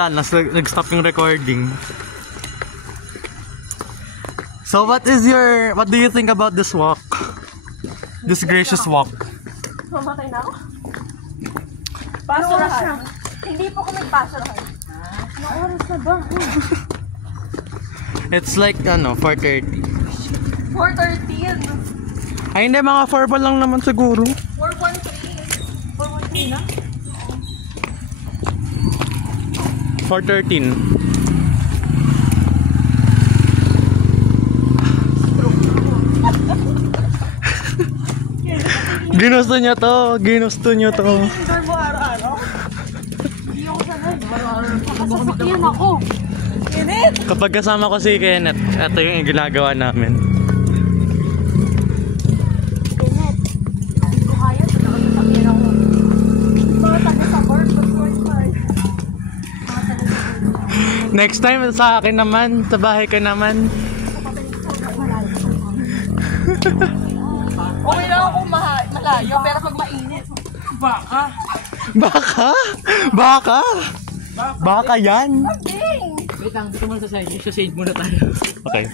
Nag-stop yung recording. So what do you think about this walk? This gracious walk? Mamatay na ako? Pasurahan. Hindi po kami pasurahan. Anong oras na ba? It's like 4:30. 4:13. Ay hindi, mga 4 pa lang naman siguro. 4:13. 4:13 na? 4:13. Ginusto niya to. Enjoy mo araw-araw? Hindi ako sanay. Nakasasakyan ako. Kenneth! Kapag kasama ko si Kenneth, ito yung ginagawa namin. Kenneth, hindi ko kaya. Nakasasakyan ako. Mga taga-sabor. Next time sa akin naman, sa bahay ka naman. Okay lang ako malayo, pero pag mainit. Baka? Baka yan? Ding! Wait lang, dito muna sa side. Sa side muna tayo. Okay.